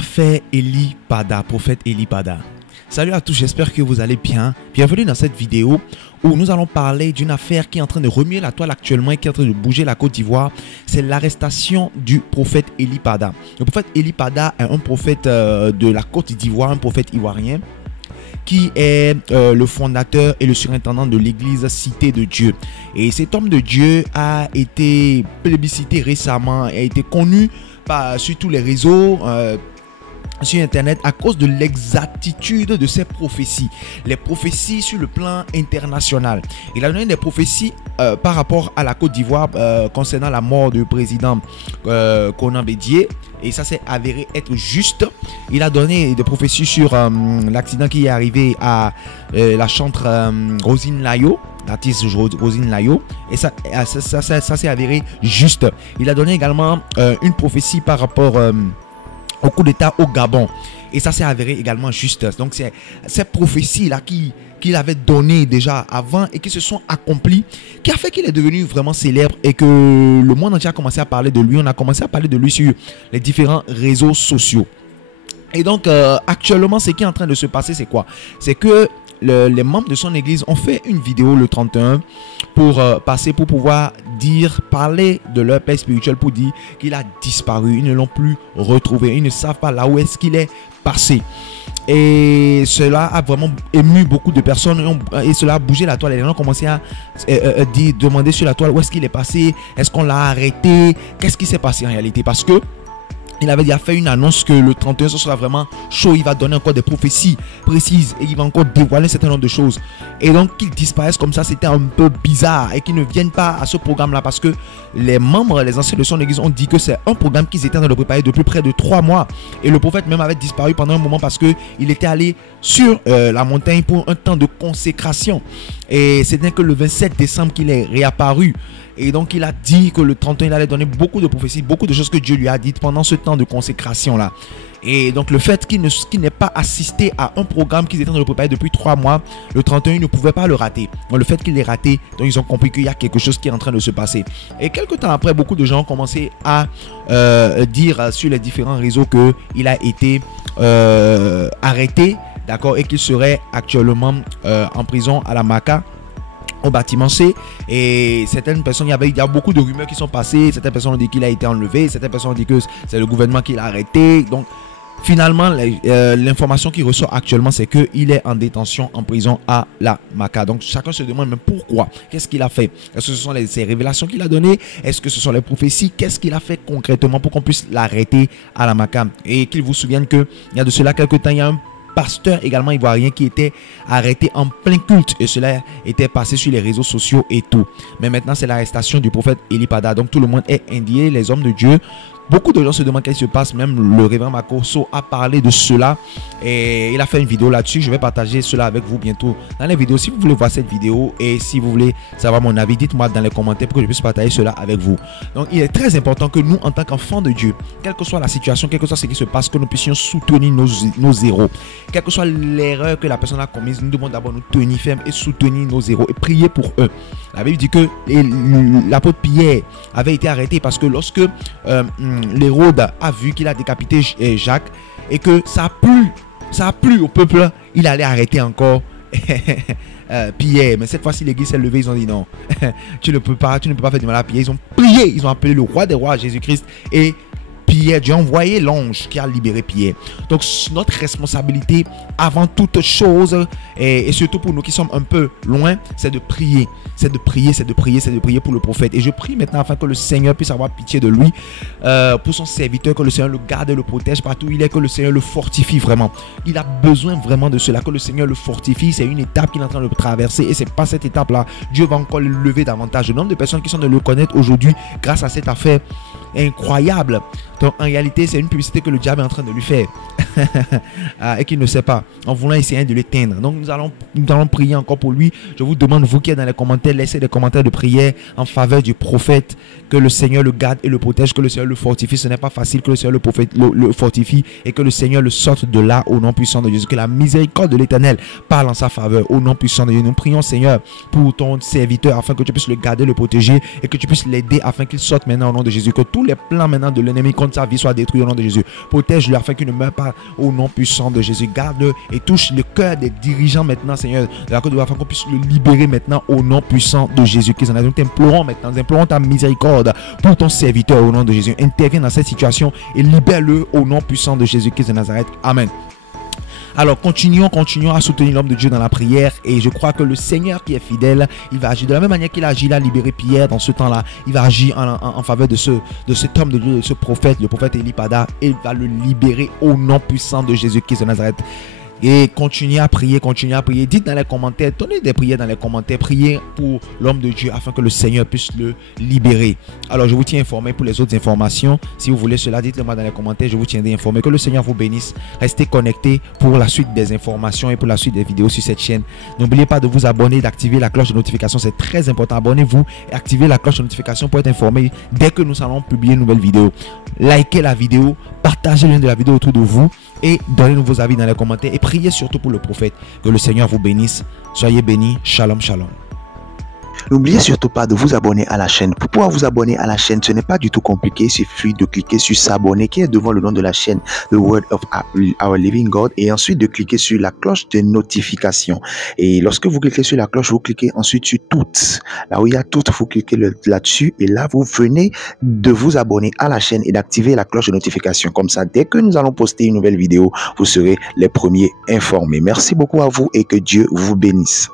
Affaire Eli Pada, prophète Eli Pada. Salut à tous, j'espère que vous allez bien. Bienvenue dans cette vidéo où nous allons parler d'une affaire qui est en train de remuer la toile actuellement et qui est en train de bouger la Côte d'Ivoire. C'est l'arrestation du prophète Eli Pada. Le prophète Eli Pada est un prophète de la Côte d'Ivoire, un prophète ivoirien qui est le fondateur et le surintendant de l'église Cité de Dieu. Et cet homme de Dieu a été plébiscité récemment, a été connu sur tous les réseaux, sur internet à cause de l'exactitude de ses prophéties, les prophéties sur le plan international. Il a donné des prophéties par rapport à la Côte d'Ivoire concernant la mort du président Konan Bédié, et ça s'est avéré être juste. Il a donné des prophéties sur l'accident qui est arrivé à la chanteuse Rosine Layo, l'artiste Rosine Layo, et ça s'est avéré juste. Il a donné également une prophétie par rapport au coup d'État au Gabon, et ça s'est avéré également juste. Donc c'est ces prophéties-là qu'il avait données déjà avant et qui se sont accomplies, qui a fait qu'il est devenu vraiment célèbre et que le monde entier a commencé à parler de lui. On a commencé à parler de lui sur les différents réseaux sociaux. Et donc actuellement, ce qui est en train de se passer, c'est quoi? C'est que les membres de son église ont fait une vidéo le 31 pour pouvoir parler de leur père spirituel, pour dire qu'il a disparu, ils ne l'ont plus retrouvé, ils ne savent pas là où est-ce qu'il est passé. Et cela a vraiment ému beaucoup de personnes et cela a bougé la toile. Les gens ont commencé à demander sur la toile où est-ce qu'il est passé, est-ce qu'on l'a arrêté, qu'est-ce qui s'est passé en réalité, parce que il avait déjà fait une annonce que le 31, ce sera vraiment chaud. Il va donner encore des prophéties précises et il va encore dévoiler un certain nombre de choses. Et donc, qu'ils disparaissent comme ça, c'était un peu bizarre. Et qu'ils ne viennent pas à ce programme-là, parce que les membres, les anciens de son église ont dit que c'est un programme qu'ils étaient en train de préparer depuis près de 3 mois. Et le prophète même avait disparu pendant un moment parce qu'il était allé sur la montagne pour un temps de consécration. Et c'était que le 27 décembre qu'il est réapparu. Et donc il a dit que le 31 il allait donner beaucoup de prophéties, beaucoup de choses que Dieu lui a dites pendant ce temps de consécration là. Et donc le fait qu'il n'ait pas assisté à un programme qu'ils étaient en train de préparer depuis 3 mois, le 31 il ne pouvait pas le rater. Donc le fait qu'il l'ait raté, donc ils ont compris qu'il y a quelque chose qui est en train de se passer. Et quelques temps après, beaucoup de gens ont commencé à dire sur les différents réseaux qu'il a été arrêté, d'accord, et qu'il serait actuellement en prison à la Maca, au bâtiment C. Et certaines personnes, il y a beaucoup de rumeurs qui sont passées. Certaines personnes ont dit qu'il a été enlevé, certaines personnes ont dit que c'est le gouvernement qui l'a arrêté. Donc finalement, l'information qui ressort actuellement, c'est qu'il est en détention en prison à la Maca. Donc chacun se demande, mais pourquoi? Qu'est-ce qu'il a fait? Est-ce que ce sont ces révélations qu'il a données? Est-ce que ce sont les prophéties? Qu'est-ce qu'il a fait concrètement pour qu'on puisse l'arrêter à la Maca? Et qu'il vous souvienne qu'il y a de cela quelques temps, il y a un pasteur également ivoirien qui était arrêté en plein culte, et cela était passé sur les réseaux sociaux et tout. Mais maintenant, c'est l'arrestation du prophète Eli Pada. Donc tout le monde est indigné, les hommes de Dieu. Beaucoup de gens se demandent qu'est-ce qui se passe. Même le révérend Makosso a parlé de cela et il a fait une vidéo là-dessus. Je vais partager cela avec vous bientôt dans les vidéos. Si vous voulez voir cette vidéo et si vous voulez savoir mon avis, dites-moi dans les commentaires pour que je puisse partager cela avec vous. Donc il est très important que nous, en tant qu'enfants de Dieu, quelle que soit la situation, quel que soit ce qui se passe, que nous puissions soutenir nos héros. Quelle que soit l'erreur que la personne a commise, nous devons d'abord nous tenir fermes et soutenir nos héros et prier pour eux. La Bible dit que l'apôtre Pierre avait été arrêté parce que lorsque l'Hérode a vu qu'il a décapité Jacques et que ça a plu au peuple, il allait arrêter encore Pierre. Mais cette fois-ci, l'église s'est levée, ils ont dit non, tu ne peux pas faire du mal à Pierre. Ils ont prié, ils ont appelé le roi des rois, Jésus-Christ, et Pierre, Dieu a envoyé l'ange qui a libéré Pierre. Donc notre responsabilité avant toute chose, et surtout pour nous qui sommes un peu loin, c'est de prier. C'est de prier pour le prophète. Et je prie maintenant afin que le Seigneur puisse avoir pitié de lui, pour son serviteur, que le Seigneur le garde et le protège partout où il est, que le Seigneur le fortifie vraiment. Il a besoin vraiment de cela, que le Seigneur le fortifie. C'est une étape qu'il est en train de traverser, et c'est pas cette étape-là. Dieu va encore le lever davantage. Le nombre de personnes qui sont de le connaître aujourd'hui grâce à cette affaire incroyable. Donc en réalité, c'est une publicité que le diable est en train de lui faire et qu'il ne sait pas, en voulant essayer de l'éteindre. Donc nous allons prier encore pour lui. Je vous demande, vous qui êtes dans les commentaires, laissez des commentaires de prière en faveur du prophète, que le Seigneur le garde et le protège, que le Seigneur le fortifie. Ce n'est pas facile, que le Seigneur le fortifie et que le Seigneur le sorte de là au nom puissant de Jésus. Que la miséricorde de l'Éternel parle en sa faveur au nom puissant de Jésus. Nous prions, Seigneur, pour ton serviteur, afin que tu puisses le garder, le protéger et que tu puisses l'aider afin qu'il sorte maintenant au nom de Jésus. Que tous les plans maintenant de l'ennemi contre personne, sa vie soit détruite au nom de Jésus. Protège-le afin qu'il ne meure pas au nom puissant de Jésus. Garde-le et touche le cœur des dirigeants maintenant, Seigneur, de la Côte d'Ivoire, afin qu'on puisse le libérer maintenant au nom puissant de Jésus-Christ. Nous t'implorons maintenant, nous implorons ta miséricorde pour ton serviteur au nom de Jésus. Interviens dans cette situation et libère-le au nom puissant de Jésus-Christ de Nazareth. Amen. Alors continuons à soutenir l'homme de Dieu dans la prière, et je crois que le Seigneur qui est fidèle, il va agir de la même manière qu'il a agi, il a libéré Pierre dans ce temps-là. Il va agir en faveur de cet homme de Dieu, de ce prophète, le prophète Élie Pada, et il va le libérer au nom puissant de Jésus-Christ de Nazareth. Et continuez à prier. Dites dans les commentaires, donnez des prières dans les commentaires, priez pour l'homme de Dieu afin que le Seigneur puisse le libérer. Alors je vous tiens informé pour les autres informations. Si vous voulez cela, dites-le moi dans les commentaires, je vous tiendrai informé. Que le Seigneur vous bénisse. Restez connectés pour la suite des informations et pour la suite des vidéos sur cette chaîne. N'oubliez pas de vous abonner, d'activer la cloche de notification, c'est très important. Abonnez-vous et activez la cloche de notification pour être informé dès que nous allons publier une nouvelle vidéo. Likez la vidéo, partagez le lien de la vidéo autour de vous et donnez-nous vos avis dans les commentaires et priez surtout pour le prophète. Que le Seigneur vous bénisse. Soyez bénis. Shalom, shalom. N'oubliez surtout pas de vous abonner à la chaîne. Pour pouvoir vous abonner à la chaîne, ce n'est pas du tout compliqué. Il suffit de cliquer sur s'abonner qui est devant le nom de la chaîne, The Word of Our Living God, et ensuite de cliquer sur la cloche de notification. Et lorsque vous cliquez sur la cloche, vous cliquez ensuite sur toutes. Là où il y a toutes, vous cliquez là-dessus et là vous venez de vous abonner à la chaîne et d'activer la cloche de notification. Comme ça, dès que nous allons poster une nouvelle vidéo, vous serez les premiers informés. Merci beaucoup à vous et que Dieu vous bénisse.